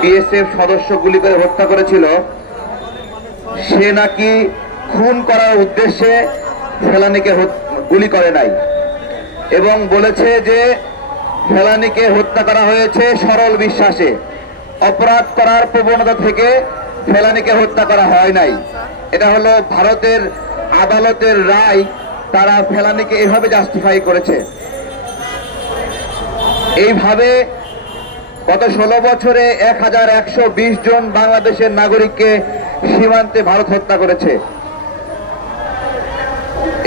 BSF সদস্য গুলি করে হত্যা করেছিল সে নাকি খুন করার উদ্দেশ্যে ফেলানীকে গুলি করে নাই এবং বলেছে যে ফেলানীকে হত্যা করা হয়েছে সরল বিশ্বাসে, অপরাধ করার প্রবণতা থেকে ফেলানীকে হত্যা করা হয় নাই। এটা হলো ভারতের আদালতের রায়, তারা ফেলানীকে এভাবে জাস্টিফাই করেছে। এইভাবে গত 16 বছরে 1120 জন বাংলাদেশের নাগরিককে সীমান্তে ভারত হত্যা করেছে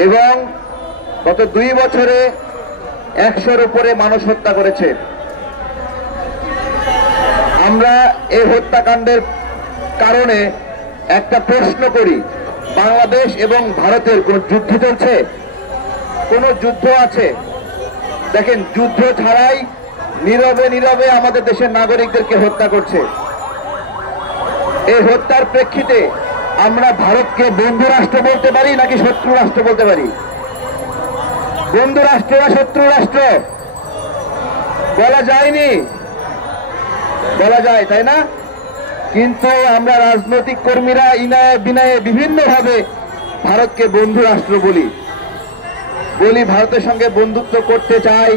এবং গত 2 বছরে 100-র উপরে মানুষ হত্যা করেছে। আমরা এই হত্যাকাণ্ডের কারণে একটা প্রশ্ন করি, বাংলাদেশ এবং ভারতের কোন যুদ্ধ চলছে? কোন যুদ্ধ আছে? দেখেন, যুদ্ধ ছাড়াই নীরবে নীরবে আমাদের দেশের নাগরিকদেরকে হত্যা করছে। এই হত্যার প্রেক্ষিতে আমরা ভারতকে বন্ধু রাষ্ট্র বলতে পারি নাকি শত্রু রাষ্ট্র বলতে পারি? বন্ধু রাষ্ট্র না শত্রু রাষ্ট্র বলা যায়নি, বলা যায়, তাই না? কিন্তু আমরা রাজনৈতিক কর্মীরা ইনায় বিনায়ে বিভিন্ন ভাবে ভারতকে বন্ধু রাষ্ট্র বলি, ভারতের সঙ্গে বন্ধুত্ব করতে চাই,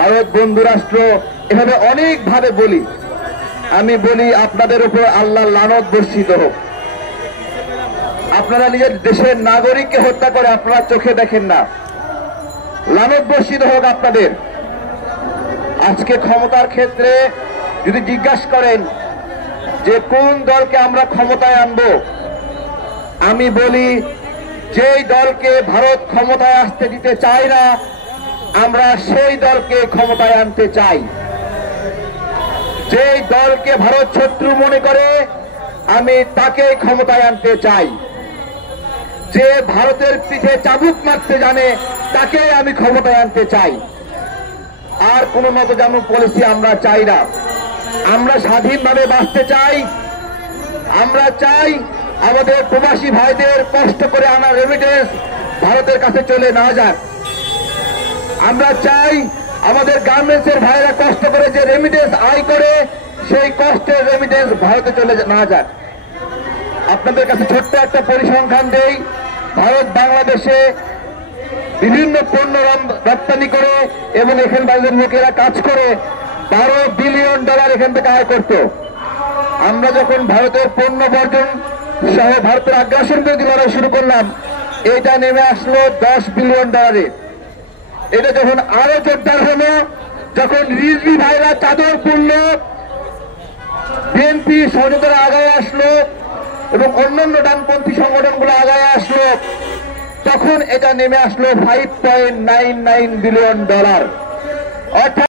ভারত বন্ধু রাষ্ট্র, এভাবে অনেক ভাবে বলি। আমি বলি, আপনাদের উপর আল্লাহর লানত বর্ষিত হোক। আপনারা নিজের দেশের নাগরিককে হত্যা করে আপনারা চোখে দেখেন না, লানত বর্ষিত হোক আপনাদের। আজকে ক্ষমতার ক্ষেত্রে যদি জিজ্ঞাসা করেন যে কোন দলকে আমরা ক্ষমতায় আনবো, আমি বলি যেই দলকে ভারত ক্ষমতায় আসতে দিতে চায় না আমরা সেই দলকে ক্ষমতায় আনতে চাই। যেই দলকে ভারত শত্রু মনে করে আমি তাকে ক্ষমতায় আনতে চাই। যে ভারতের পিঠে চাবুক মারতে জানে তাকে আমি ক্ষমতায় আনতে চাই। আর কোন নতজানু পলিসি আমরা চাই না। আমরা স্বাধীনভাবে বাঁচতে চাই। আমরা চাই আমাদের প্রবাসী ভাইদের কষ্ট করে আনা রেমিটেন্স ভারতের কাছে চলে না যাক। আমরা চাই আমাদের গার্মেন্টসের ভাইরা কষ্ট করে যে রেমিটেন্স আয় করে সেই কষ্টের রেমিটেন্স ভারতে চলে না যাক। আপনাদের কাছে ছোট্ট একটা পরিসংখ্যান দেই, ভারত বাংলাদেশে বিভিন্ন পণ্য রপ্তানি করে এবং এখান বাইরের লোকেরা কাজ করে $12 বিলিয়ন এখান থেকে আয় করত। আমরা যখন ভারতের পণ্য বর্জন সহ ভারতের আগ্রাসন বিরোধী লড়াই শুরু করলাম, এটা নেমে আসলো $10 বিলিয়ন। এটা যখন আরো জোরদার হলো, যখন রিজভি ভাইরা চাদর পড়ল, বিএনপি সহযোগীরা আগায় আসলো এবং অন্যান্য ডানপন্থী সংগঠনগুলো আগায় আসলো, তখন এটা নেমে আসলো $5.99 বিলিয়ন। অর্থাৎ